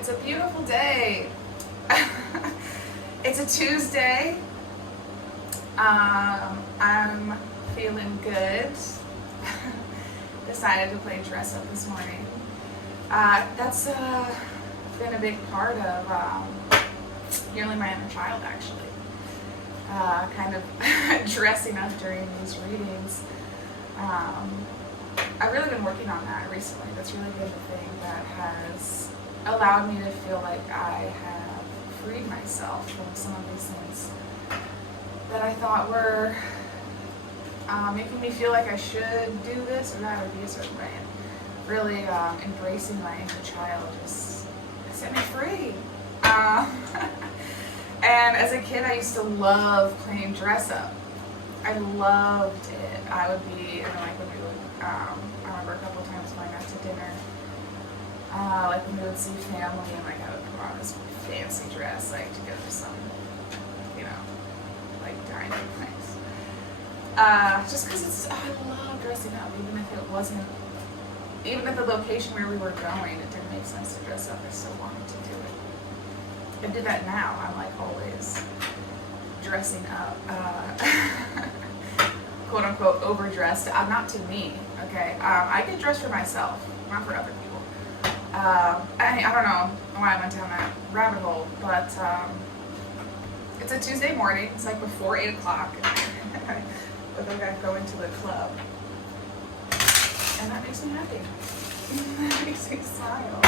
It's a beautiful day. It's a Tuesday. I'm feeling good. Decided to play dress up this morning. That's been a big part of healing my inner child, actually. Kind of dressing up during these readings. I've really been working on that recently. That's really been the thing that has allowed me to feel like I have freed myself from some of these things that I thought were making me feel like I should do this or that or be a certain way. And really embracing my inner child just set me free. And as a kid, I used to love playing dress up. I loved it. I would be, like when we would, I remember a couple times going out to dinner, like when we would see family and like I would put on this fancy dress, like to go to some, like dining place. Just because I love dressing up, even at the location where we were going, it didn't make sense to dress up. I still wanted to do it. I do that now. I'm like always dressing up, quote unquote overdressed. Not to me, okay? I get dressed for myself, not for other people. I don't know why I went down that rabbit hole, but it's a Tuesday morning. It's like before 8 o'clock. But then I gotta go into the club. And that makes me happy. That makes me smile.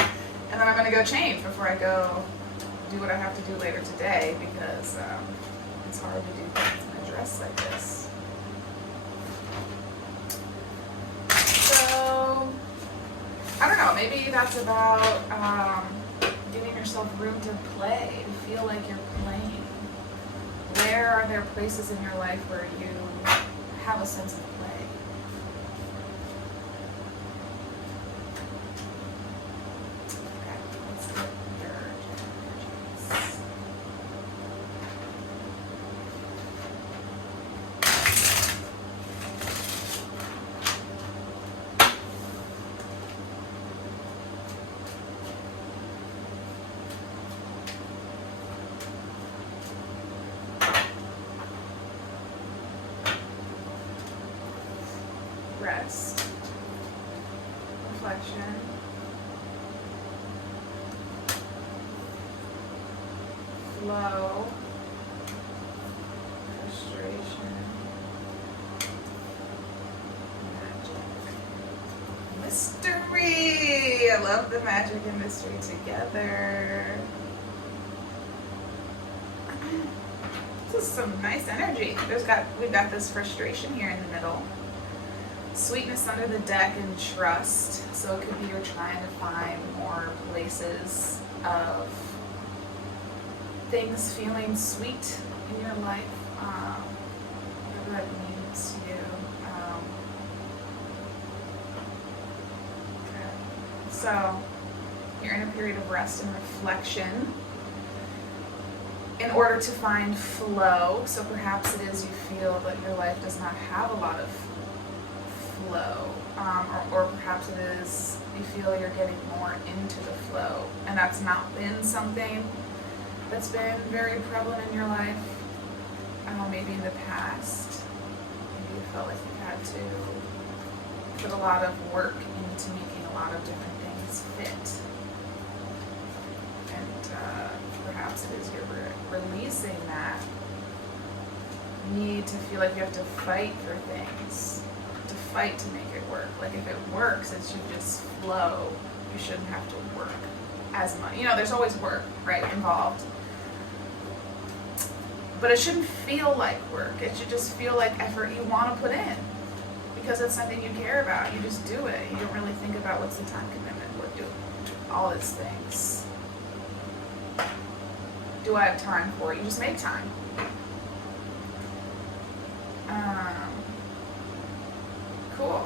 And then I'm gonna go change before I go do what I have to do later today because it's hard to do things in a dress like this. So, I don't know, maybe that's about giving yourself room to play, to feel like you're playing. Where are there places in your life where you have a sense of play? Okay, let's get your energies. Rest, reflection, flow, frustration, magic, mystery. I love the magic and mystery together. This is some nice energy. We've got this frustration here in the middle. Sweetness under the deck and trust. So it could be you're trying to find more places of things feeling sweet in your life, whatever that means to you. Okay. So you're in a period of rest and reflection in order to find flow. So perhaps it is you feel that your life does not have a lot of flow, or perhaps it is you feel you're getting more into the flow, and that's not been something that's been very prevalent in your life. Maybe in the past, maybe you felt like you had to put a lot of work into making a lot of different things fit, and perhaps it is you're releasing that need to feel like you have to fight for things. Fight to make it work. Like if it works, it should just flow. You shouldn't have to work as much. There's always work, right, involved. But it shouldn't feel like work. It should just feel like effort you want to put in because it's something you care about. You just do it. You don't really think about what's the time commitment, what do all these things. Do I have time for it? You just make time. Cool.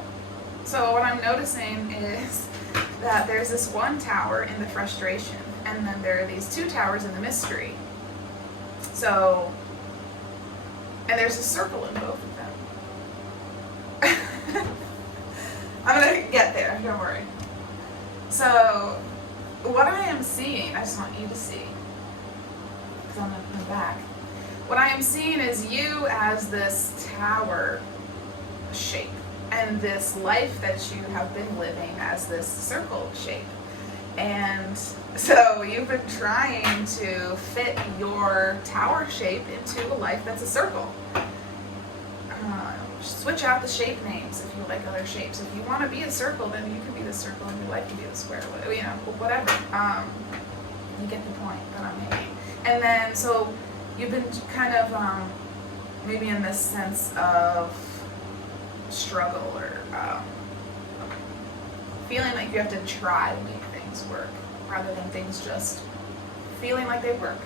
So what I'm noticing is that there's this one tower in the frustration, and then there are these two towers in the mystery. So, and there's a circle in both of them. I'm gonna get there, don't worry. So what I am seeing, I just want you to see, because I'm going to come back. What I am seeing is you as this tower shape, and this life that you have been living as this circle shape. And so you've been trying to fit your tower shape into a life that's a circle. Switch out the shape names if you like other shapes. If you want to be a circle, then you can be the circle, and your life can be the square. You know, whatever. You get the point that I'm making. And then, so you've been kind of maybe in this sense of struggle, or feeling like you have to try to make things work rather than things just feeling like they work.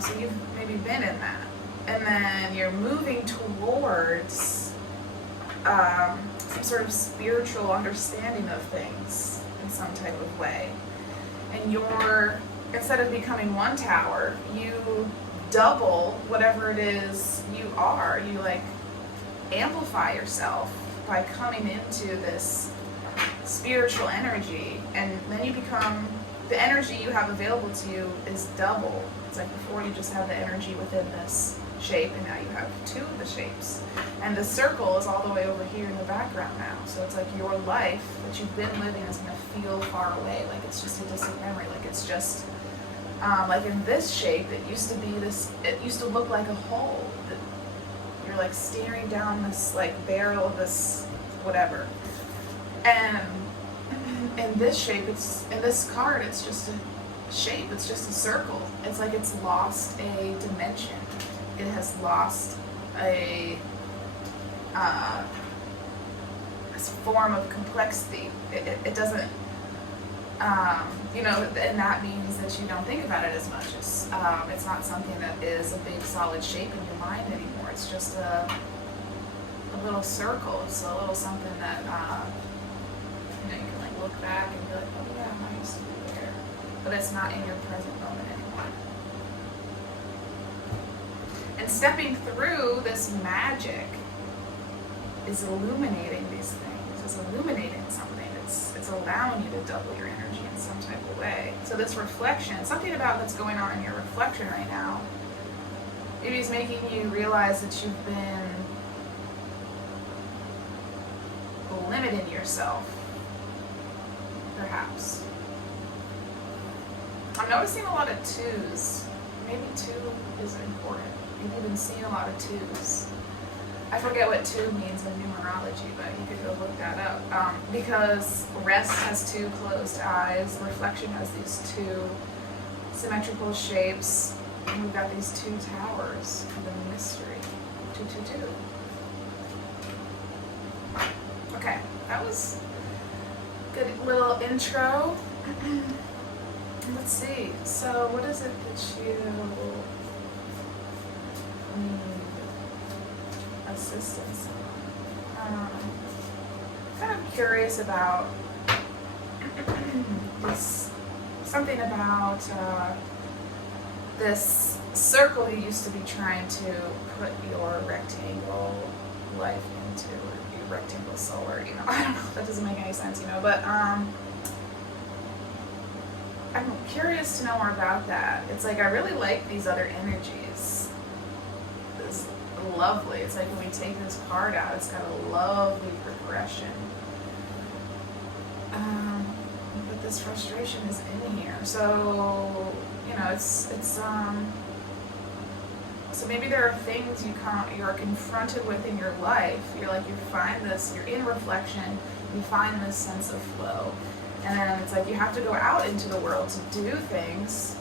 So you've maybe been in that. And then you're moving towards some sort of spiritual understanding of things in some type of way. And you're, instead of becoming one tower, you double whatever it is you are. You like amplify yourself by coming into this spiritual energy, and then you become, the energy you have available to you is double. It's like before you just have the energy within this shape, and now you have two of the shapes. And the circle is all the way over here in the background now. So it's like your life that you've been living is going to feel far away, like it's just a distant memory, like it's just like in this shape, it used to be this, it used to look like a hole. You're like staring down this like barrel of this whatever. And in this shape, it's, in this card, it's just a shape, it's just a circle. It's like it's lost a dimension. It has lost a form of complexity. It doesn't, you know, and that means that you don't think about it as much. It's not something that is a big solid shape in your mind anymore. It's just a little circle. It's a little something that, you know, you can like look back and be like, oh yeah, I used to be there. But it's not in your present moment anymore. And stepping through this magic is illuminating these things, is illuminating something. It's allowing you to double your energy in some type of way. So this reflection, something about what's going on in your reflection right now, maybe is making you realize that you've been limiting yourself, perhaps. I'm noticing a lot of twos. Maybe two is important. You've been seeing a lot of twos. I forget what two means in numerology, but you could go look that up. Because rest has two closed eyes, reflection has these two symmetrical shapes, and we've got these two towers of the mystery. 222. Okay, that was a good little intro. Let's see. So what is it that you need assistance on? Kind of curious about this, something about this circle you used to be trying to put your rectangle life into, or your rectangle solar, you know, I don't know, that doesn't make any sense, you know, but I'm curious to know more about that. It's like I really like these other energies. It's lovely. It's like when we take this card out, it's got a lovely progression. But this frustration is in here. So, you know, so maybe there are things you're confronted with in your life. You're like, you find this, you're in reflection, you find this sense of flow. And then it's like you have to go out into the world to do things,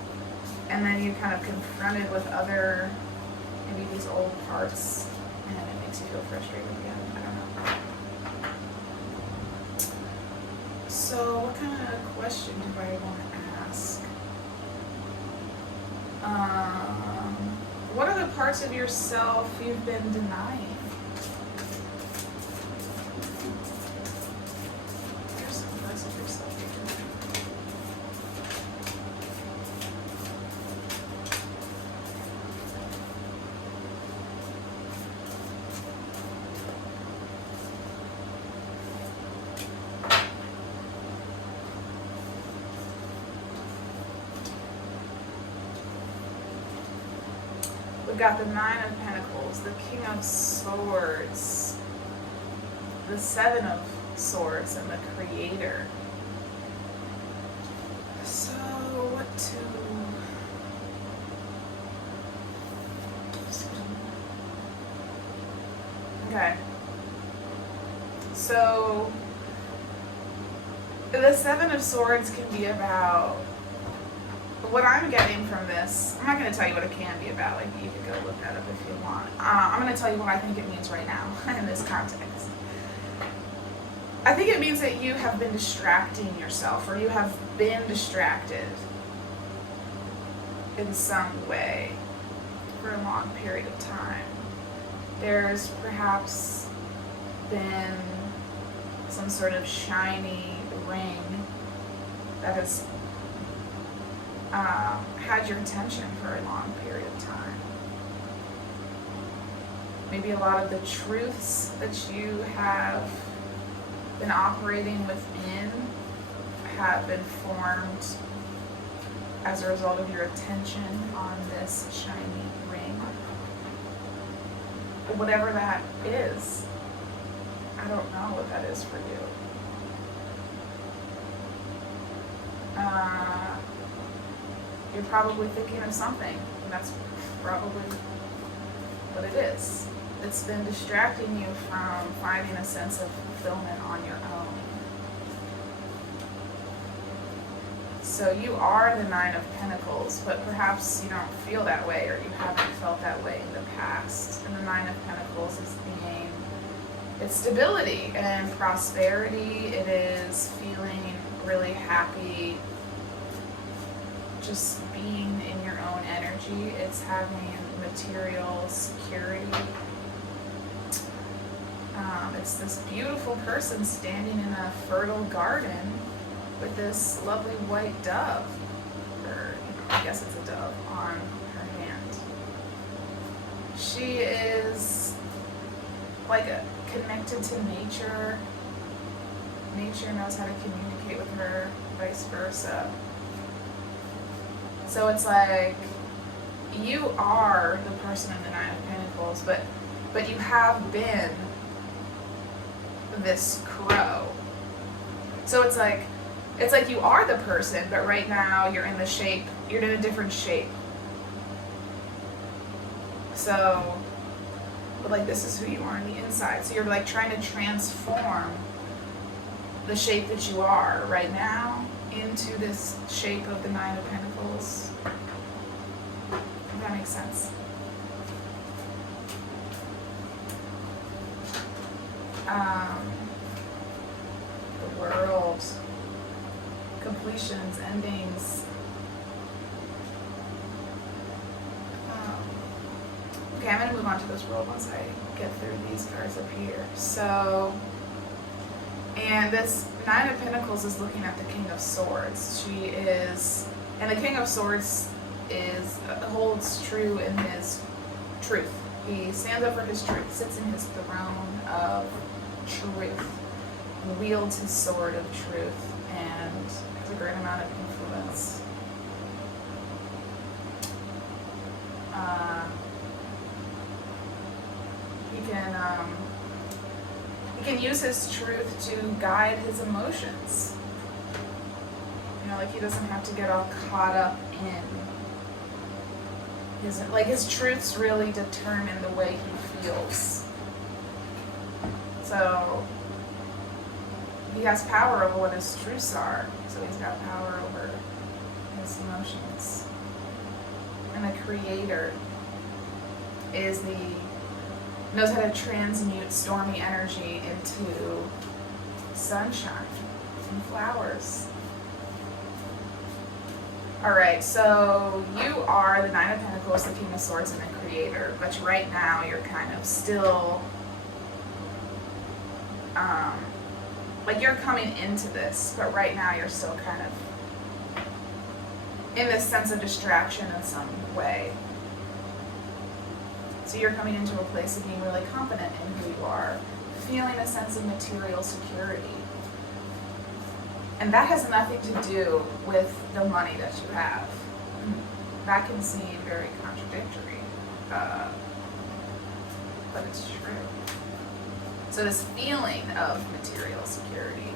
and then you kind of confronted with other, maybe these old parts, and it makes you feel frustrated again. I don't know. So what kind of question do I want to ask? What are the parts of yourself you've been denying? got the Nine of Pentacles, the King of Swords, the Seven of Swords, and the Creator. So, what to... Okay. So, the Seven of Swords can be about... What I'm getting from this, I'm not going to tell you what it can be about, like you could go look that up if you want. I'm going to tell you what I think it means right now in this context. I think it means that you have been distracting yourself, or you have been distracted in some way for a long period of time. There's perhaps been some sort of shiny ring that has had your attention for a long period of time. Maybe a lot of the truths that you have been operating within have been formed as a result of your attention on this shiny ring. Whatever that is, I don't know what that is for you. You're probably thinking of something, and that's probably what it is. It's been distracting you from finding a sense of fulfillment on your own. So you are the Nine of Pentacles, but perhaps you don't feel that way, or you haven't felt that way in the past. And the Nine of Pentacles is being, it's stability and prosperity. It is feeling really happy, just being in your own energy. It's having material security. It's this beautiful person standing in a fertile garden with this lovely white dove, or I guess it's a dove, on her hand. She is like connected to nature. Nature knows how to communicate with her, vice versa. So it's like you are the person in the Nine of Pentacles, but you have been this crow. So it's like you are the person, but right now you're in a different shape. So, but like this is who you are on the inside. So you're like trying to transform the shape that you are right now into this shape of the Nine of Pentacles. If that makes sense. The World, completions, endings. Okay, I'm gonna move on to this world once I get through these cards up here. So, and this Nine of Pentacles is looking at the King of Swords. She is, and the King of Swords holds true in his truth. He stands up for his truth, sits in his throne of truth, and wields his sword of truth, and has a great amount of influence. He can use his truth to guide his emotions. You know, like he doesn't have to get all caught up in his truths really determine the way he feels. So he has power over what his truths are. So he's got power over his emotions. And the Creator knows how to transmute stormy energy into sunshine and flowers. Alright, so you are the Nine of Pentacles, the King of Swords, and the Creator, but right now you're kind of still, like you're coming into this, but right now you're still kind of in this sense of distraction in some way. So you're coming into a place of being really confident in who you are, feeling a sense of material security. And that has nothing to do with the money that you have. That can seem very contradictory. but it's true. So this feeling of material security.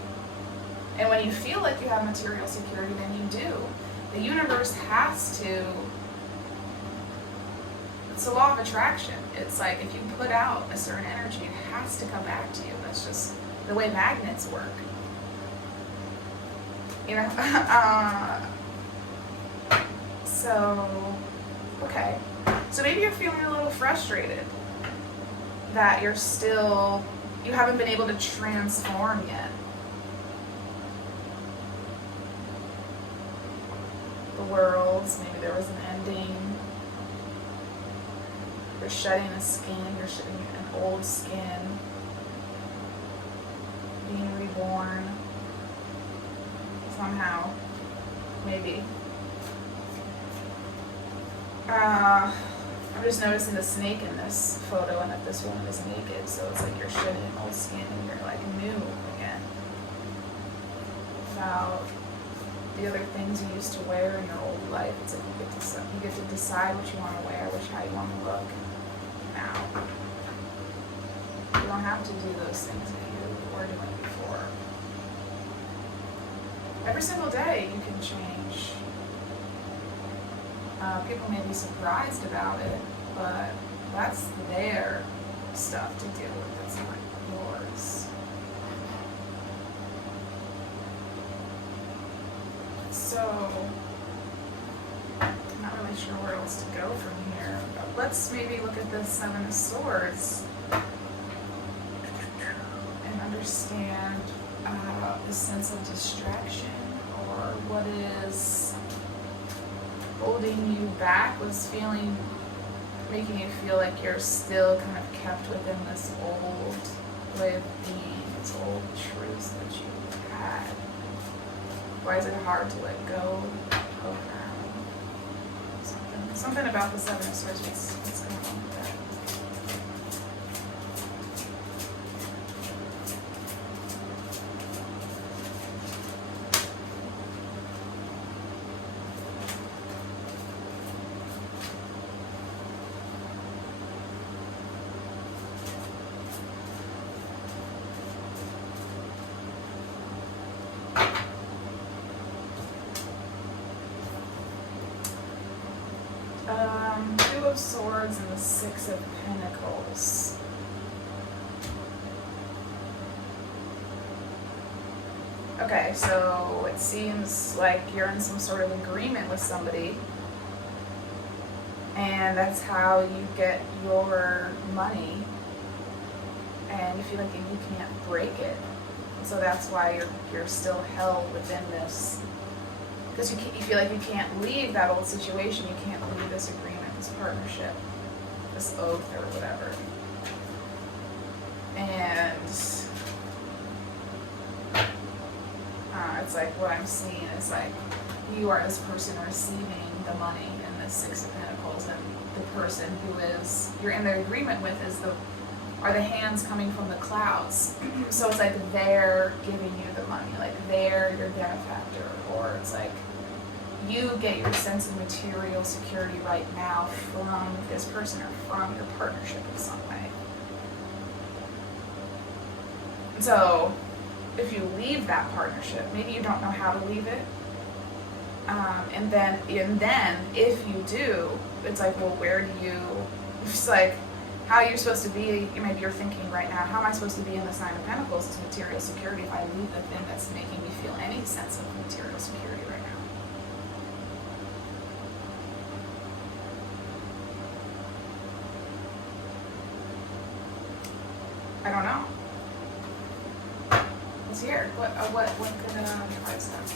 And when you feel like you have material security, then you do. The universe has to, it's the law of attraction. It's like if you put out a certain energy, it has to come back to you. That's just the way magnets work. You know? So, okay. So maybe you're feeling a little frustrated that you haven't been able to transform yet. The worlds, maybe there was an ending. You're shedding a skin, you're shedding an old skin. Being reborn. Somehow. Maybe. I'm just noticing the snake in this photo and that this woman is naked, so it's like you're shedding an old skin and you're like new again. About the other things you used to wear in your old life, it's like you get to decide what you want to wear, how you want to look now. You don't have to do those things that you were doing before. Every single day you can change. People may be surprised about it, but that's their stuff to deal with. It's not yours. So, I'm not really sure where else to go from here. But let's maybe look at the Seven of Swords and understand the sense of distraction, or what is holding you back, was making you feel like you're still kind of kept within this old way of being, this old truths that you had. Why is it hard to let go of them? Something about the Seven of Swords, what's going on with that? Two of Swords and the Six of Pentacles. Okay, so it seems like you're in some sort of agreement with somebody, and that's how you get your money, and you feel like you can't break it. So that's why you're still held within this. Because you feel like you can't leave that old situation, you can't leave this agreement, this partnership, this oath or whatever. And it's like what I'm seeing is like you are this person receiving the money in the Six of Pentacles, and the person who you're in the agreement with are the hands coming from the clouds. So it's like they're giving you the money, like they're your benefactor, or it's like you get your sense of material security right now from this person or from your partnership in some way. So if you leave that partnership, maybe you don't know how to leave it, and then if you do, it's like, well, where do you, it's like, how you're supposed to be, maybe you're thinking right now, how am I supposed to be in the Nine of Pentacles as material security if I leave the thing that's making me feel any sense of material security right now? I don't know. Let's hear. What could advise that?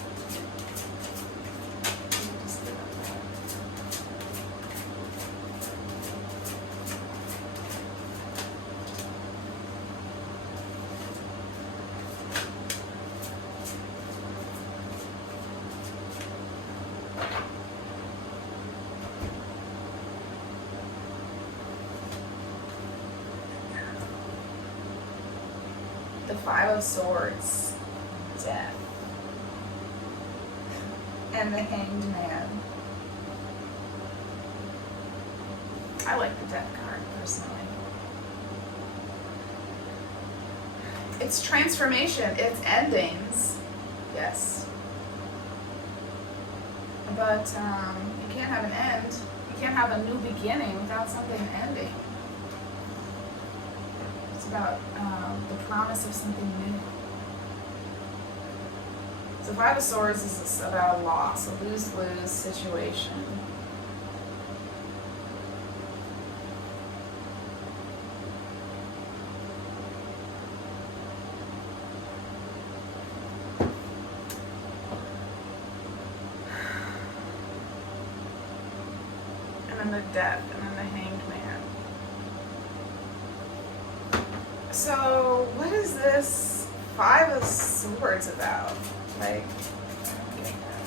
The Five of Swords, Death, and the Hanged Man. I like the Death card, personally. It's transformation. It's endings. Yes. But you can't have an end. You can't have a new beginning without something ending. It's about the promise of something new. So Five of Swords is about a loss, a lose-lose situation. And then the Death, and then the Hanged Man. So, what is this Five of Swords about? Like, I'm getting that.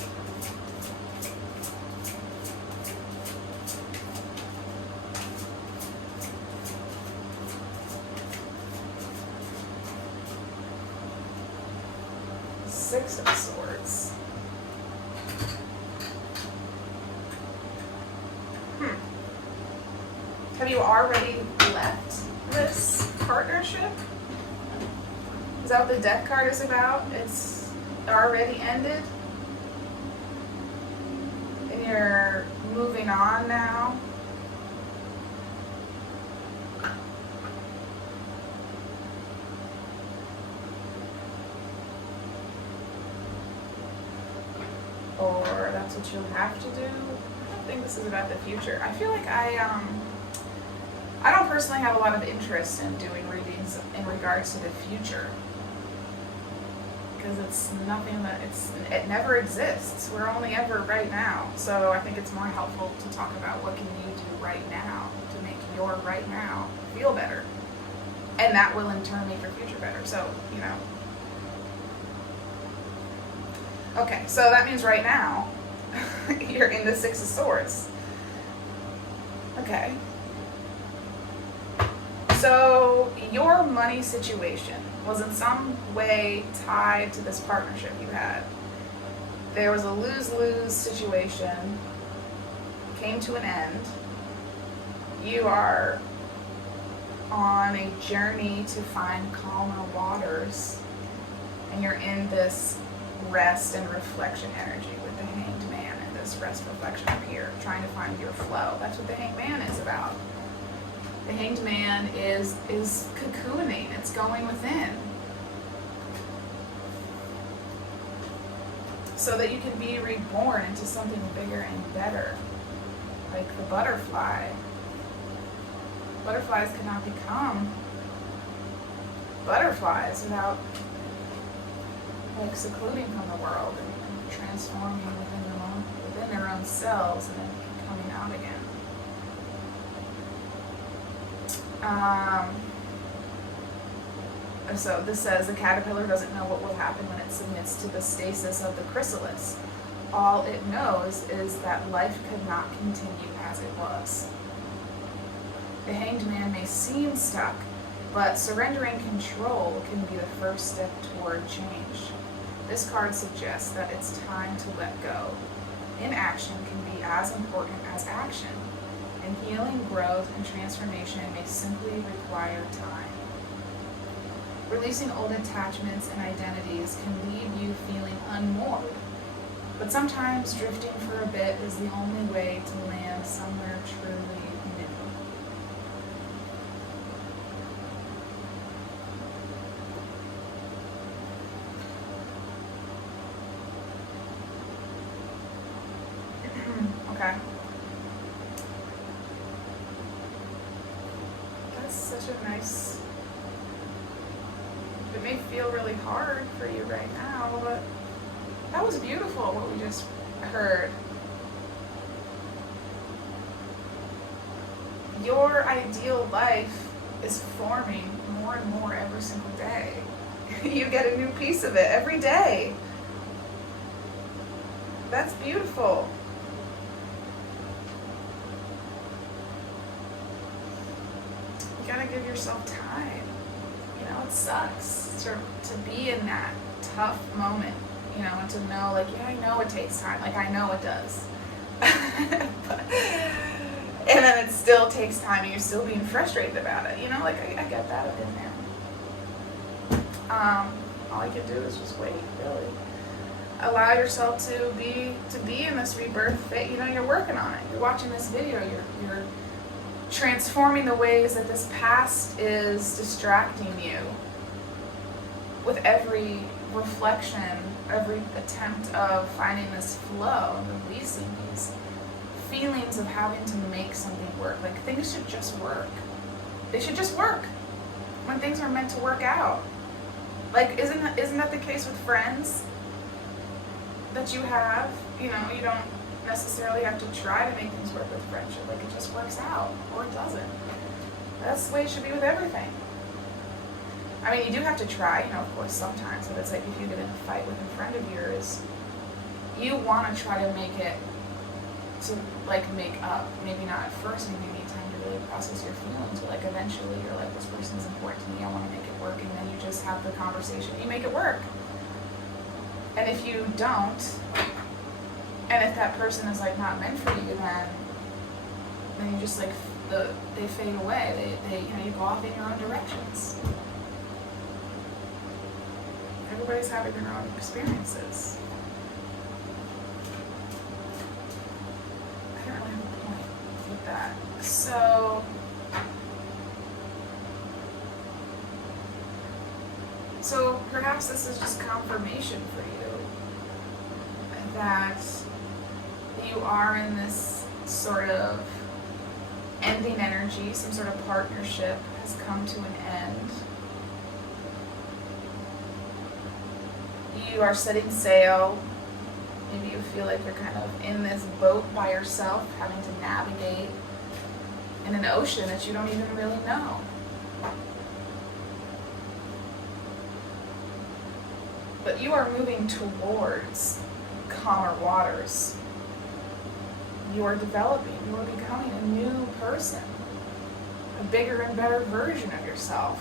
Six of Swords. Have you already left this partnership? Is that what the Death card is about? It's already ended? And you're moving on now? Or that's what you'll have to do? I don't think this is about the future. I feel like I don't personally have a lot of interest in doing readings in regards to the future, because it's nothing that it never exists. We're only ever right now. So I think it's more helpful to talk about what can you do right now to make your right now feel better, and that will in turn make your future better. So, you know. Okay, so that means right now you're in the Six of Swords. Okay. So your money situation was in some way tied to this partnership you had. There was a lose-lose situation, came to an end. You are on a journey to find calmer waters, and you're in this rest and reflection energy with the Hanged Man and this rest reflection up here, trying to find your flow. That's what the Hanged Man is about. The Hanged Man is cocooning. It's going within, so that you can be reborn into something bigger and better, like the butterfly. Butterflies cannot become butterflies without like secluding from the world and transforming within their own cells and then coming out again. So this says the caterpillar doesn't know what will happen when it submits to the stasis of the chrysalis. All it knows is that life could not continue as it was. The Hanged Man may seem stuck, but surrendering control can be the first step toward change. This card suggests that it's time to let go. Inaction can be as important as action, and healing, growth, and transformation may simply require time. Releasing old attachments and identities can leave you feeling unmoored, but sometimes drifting for a bit is the only way to land somewhere truly new. Okay. That's such a nice... It may feel really hard for you right now, but that was beautiful what we just heard. Your ideal life is forming more and more every single day. You get a new piece of it every day. That's beautiful. You gotta give yourself time. You know, it sucks to be in that tough moment, you know, and to know, like, yeah, I know it takes time. Like, I know it does. And then it still takes time and you're still being frustrated about it. You know, like I get that, I've been there. All you can do is just wait, really. Allow yourself to be in this rebirth phase. You know, you're working on it. You're watching this video. You're transforming the ways that this past is distracting you. With every reflection, every attempt of finding this flow and releasing these feelings of having to make something work. Like, things should just work. They should just work when things are meant to work out. Like, isn't that the case with friends that you have? You know, you don't necessarily have to try to make things work with friendship. Like, it just works out, or it doesn't. That's the way it should be with everything. I mean, you do have to try, you know, of course, sometimes. But it's like if you get in a fight with a friend of yours, you want to try to make it to, like, make up. Maybe not at first, maybe you need time to really process your feelings, but, like, eventually you're like, this person is important to me, I want to make it work, and then you just have the conversation, you make it work. And if you don't, and if that person is, like, not meant for you, then you just, like, they fade away, they you know, you go off in your own directions. Everybody's having their own experiences. I don't really have a point with that. So perhaps this is just confirmation for you that you are in this sort of ending energy, some sort of partnership has come to an end. You are setting sail. Maybe you feel like you're kind of in this boat by yourself, having to navigate in an ocean that you don't even really know. But you are moving towards calmer waters. You are developing, you are becoming a new person, a bigger and better version of yourself.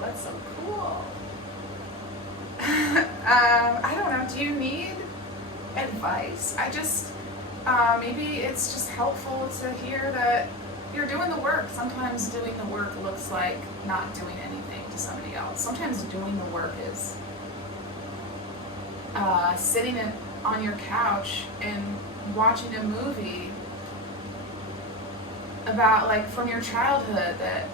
That's so cool. I don't know, do you need advice? Maybe it's just helpful to hear that you're doing the work. Sometimes doing the work looks like not doing anything to somebody else. Sometimes doing the work is sitting on your couch and watching a movie about, like, from your childhood that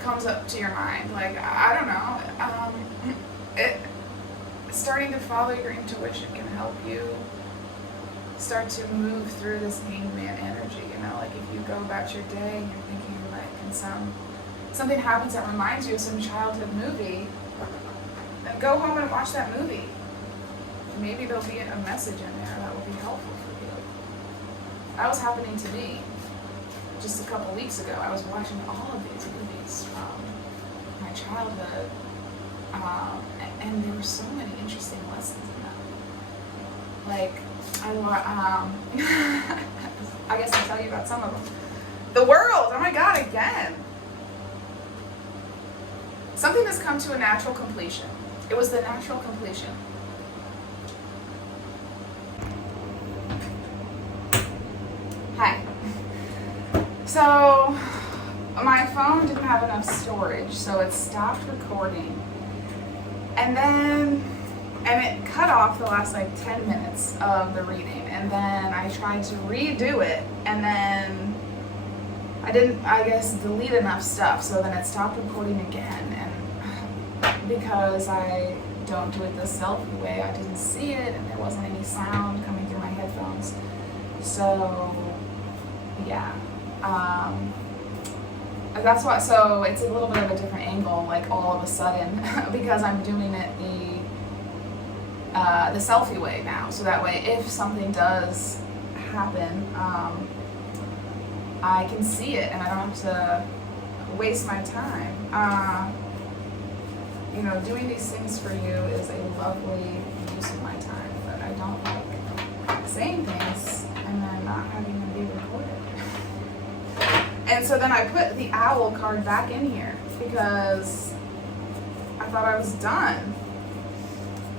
comes up to your mind. Like, I don't know, starting to follow your intuition can help you start to move through this hangman energy. You know, like, if you go about your day and you're thinking, like, and something happens that reminds you of some childhood movie, then go home and watch that movie. Maybe there'll be a message in there that will be helpful for you. That was happening to me just a couple weeks ago. I was watching all of these movies from my childhood, and there were so many interesting lessons in them. Like, I guess I'll tell you about some of them. The World, oh my God, again. Something has come to a natural completion. It was the natural completion. Hi. So, my phone didn't have enough storage, so it stopped recording. And it cut off the last, like, 10 minutes of the reading. And then I tried to redo it, and then I didn't, I guess, delete enough stuff, so then it stopped recording again. And because I don't do it the selfie way, I didn't see it, and there wasn't any sound coming through my headphones. So, yeah. That's why, so it's a little bit of a different angle, like, all of a sudden, because I'm doing it the selfie way now. So that way, if something does happen, I can see it and I don't have to waste my time. You know, doing these things for you is a lovely use of my time, but I don't like saying things and then not having them be recorded. And so then I put the owl card back in here because I thought I was done.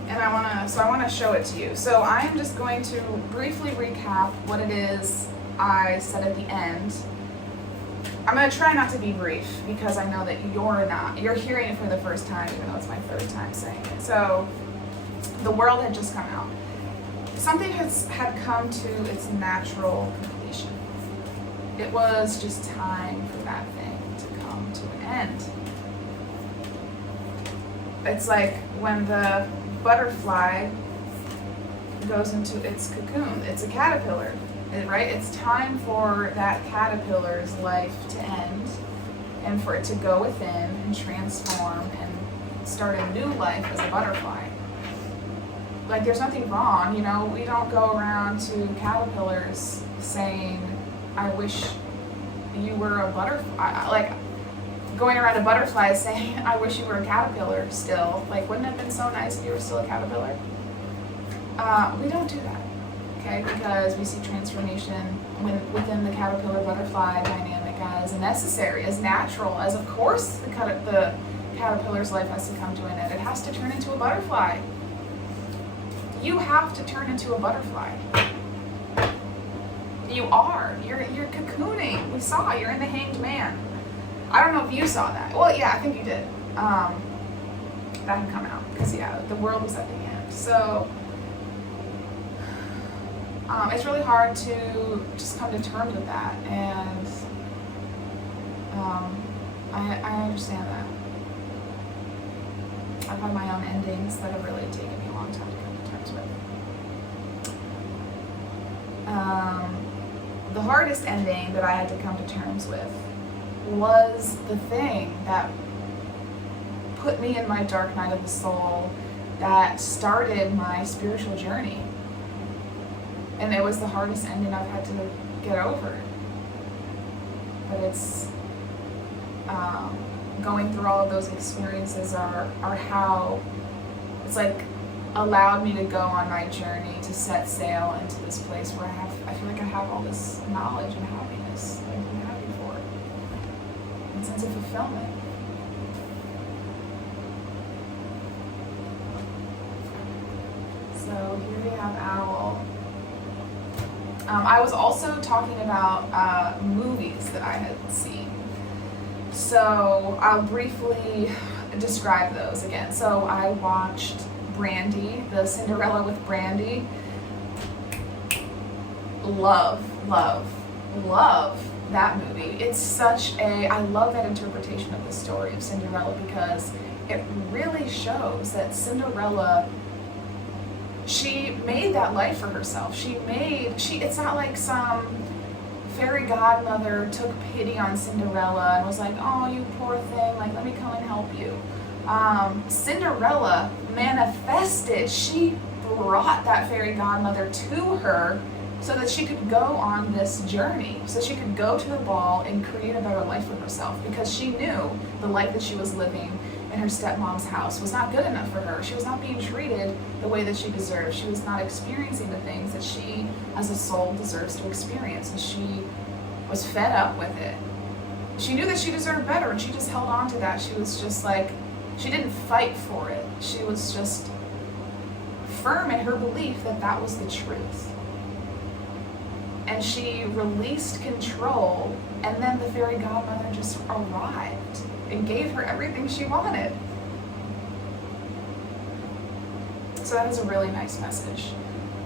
And I want to show it to you. So I am just going to briefly recap what it is I said at the end. I'm going to try not to be brief because I know that you're hearing it for the first time, even though it's my third time saying it. So the world had just come out. Something had come to its natural completion. It was just time for that thing to come to an end. It's like when the butterfly goes into its cocoon. It's a caterpillar, right? It's time for that caterpillar's life to end and for it to go within and transform and start a new life as a butterfly. Like, there's nothing wrong, we don't go around to caterpillars saying, I wish you were a butterfly. Like, going around a butterfly saying, I wish you were a caterpillar still. Like, wouldn't it have been so nice if you were still a caterpillar? We don't do that, okay? Because we see transformation within the caterpillar-butterfly dynamic as necessary, as natural, as of course the caterpillar's life has to come to an end. It has to turn into a butterfly. You have to turn into a butterfly. You are. You're cocooning. We saw. You're in the hanged man. I don't know if you saw that. Well, yeah, I think you did. That had come out because the world was at the end. So it's really hard to just come to terms with that, and I understand that. I've had my own endings that have really taken me a long time to come to terms with. The hardest ending that I had to come to terms with was the thing that put me in my dark night of the soul, that started my spiritual journey. And it was the hardest ending I've had to get over. But it's going through all of those experiences are how it's like allowed me to go on my journey to set sail into this place where I feel like I have all this knowledge and happiness that I've been happy for, and sense of fulfillment. So here we have Owl. I was also talking about movies that I had seen. So I'll briefly describe those again. So I watched Brandy, the Cinderella with Brandy. Love that movie. It's such I love that interpretation of the story of Cinderella, because it really shows that Cinderella, she made that life for herself. It's not like some fairy godmother took pity on Cinderella and was like, oh, you poor thing, like, let me come and help you. Cinderella manifested. She brought that fairy godmother to her so that she could go on this journey, so she could go to the ball and create a better life for herself, because she knew the life that she was living in her stepmom's house was not good enough for her. She was not being treated the way that she deserved. She was not experiencing the things that she as a soul deserves to experience, and she was fed up with it. She knew that she deserved better, and she just held on to that. She was just like, she didn't fight for it. She was just firm in her belief that that was the truth. And she released control, and then the fairy godmother just arrived and gave her everything she wanted. So that is a really nice message,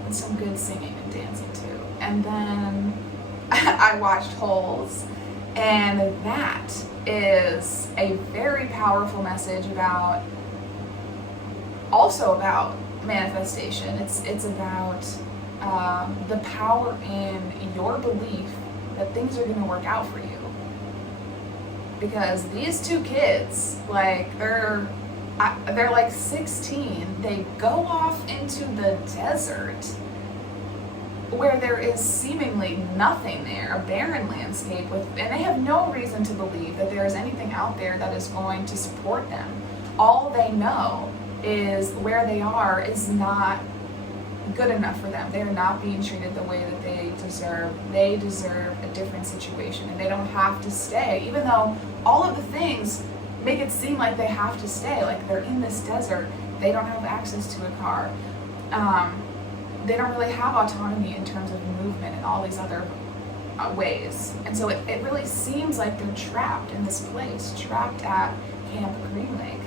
and some good singing and dancing too. And then I watched Holes, and that is a very powerful message about manifestation. It's about the power in your belief that things are going to work out for you. Because these two kids, like, they're like 16. They go off into the desert where there is seemingly nothing there, a barren landscape, and they have no reason to believe that there is anything out there that is going to support them. All they know is where they are is not good enough for them. They're not being treated the way that they deserve. They deserve a different situation, and they don't have to stay, even though all of the things make it seem like they have to stay, like they're in this desert. They don't have access to a car. They don't really have autonomy in terms of movement and all these other ways. And so it really seems like they're trapped in this place, trapped at Camp Green Lake.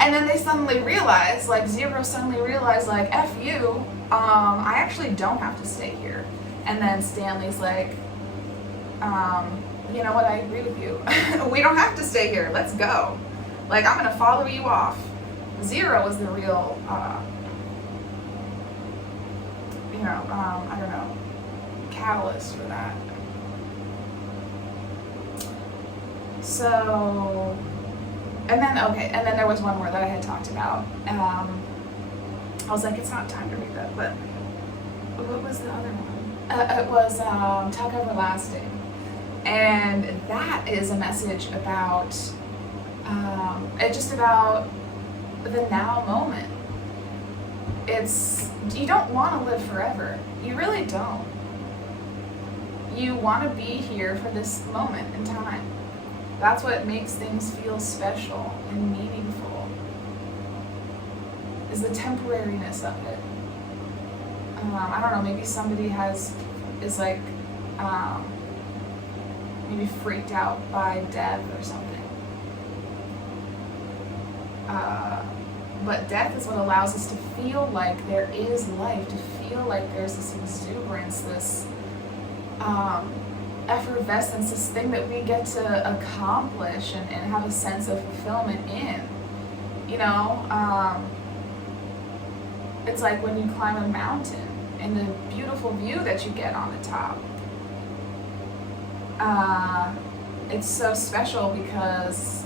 And then they suddenly realize, like Zero suddenly realized, like, F you, I actually don't have to stay here. And then Stanley's like, you know what, I agree with you. We don't have to stay here, let's go. Like, I'm gonna follow you off. Zero was the real, I don't know, catalyst for that. So, and then there was one more that I had talked about. I was like, it's not time to read that, but what was the other one? It was Tuck Everlasting. And that is a message about, just about the now moment. You don't want to live forever. You really don't. You want to be here for this moment in time. That's what makes things feel special and meaningful, is the temporariness of it. I don't know, maybe somebody is like, maybe freaked out by death or something. But death is what allows us to feel like there is life, to feel like there's this exuberance, this effervescence, this thing that we get to accomplish and have a sense of fulfillment in. You know, it's like when you climb a mountain and the beautiful view that you get on the top. It's so special because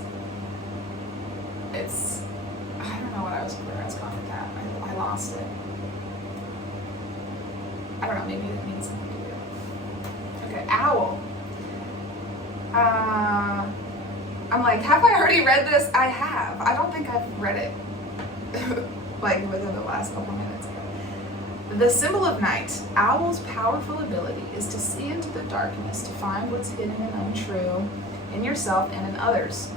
it's, I don't know where I was going with that. I lost it. I don't know, maybe it means something to you. Okay, owl. I'm like, have I already read this? I have. I don't think I've read it like within the last couple minutes. The symbol of night. Owl's powerful ability is to see into the darkness to find what's hidden and untrue in yourself and in others.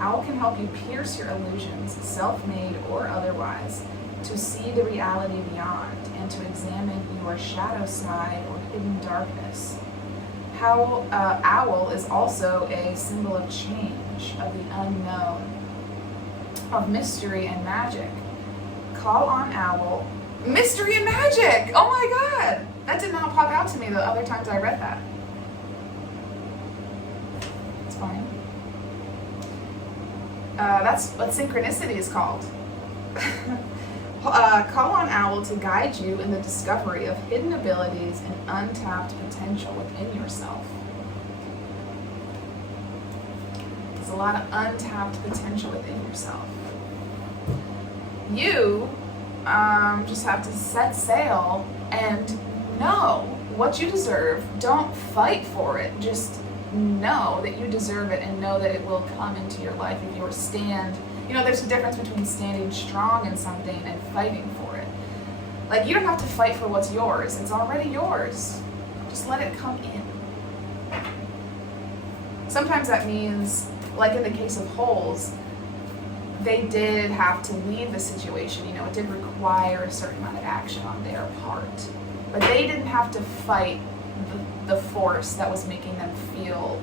Owl can help you pierce your illusions, self-made or otherwise, to see the reality beyond and to examine your shadow side or hidden darkness. Owl is also a symbol of change, of the unknown, of mystery and magic. Call on owl. Mystery and magic! Oh my god! That did not pop out to me the other times I read that. It's funny. That's what synchronicity is called. Call on owl to guide you in the discovery of hidden abilities and untapped potential within yourself. There's a lot of untapped potential within yourself. You just have to set sail and know what you deserve. Don't fight for it. Just know that you deserve it and know that it will come into your life if you stand. You know, there's a difference between standing strong in something and fighting for it. Like, you don't have to fight for what's yours. It's already yours. Just let it come in. Sometimes that means, like in the case of holes, they did have to leave the situation. You know, it did require a certain amount of action on their part. But they didn't have to fight the force that was making them feel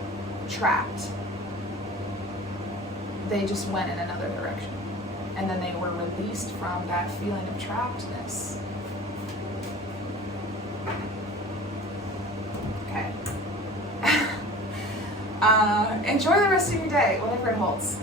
trapped. They just went in another direction. And then they were released from that feeling of trappedness. Okay. Enjoy the rest of your day, whatever it holds.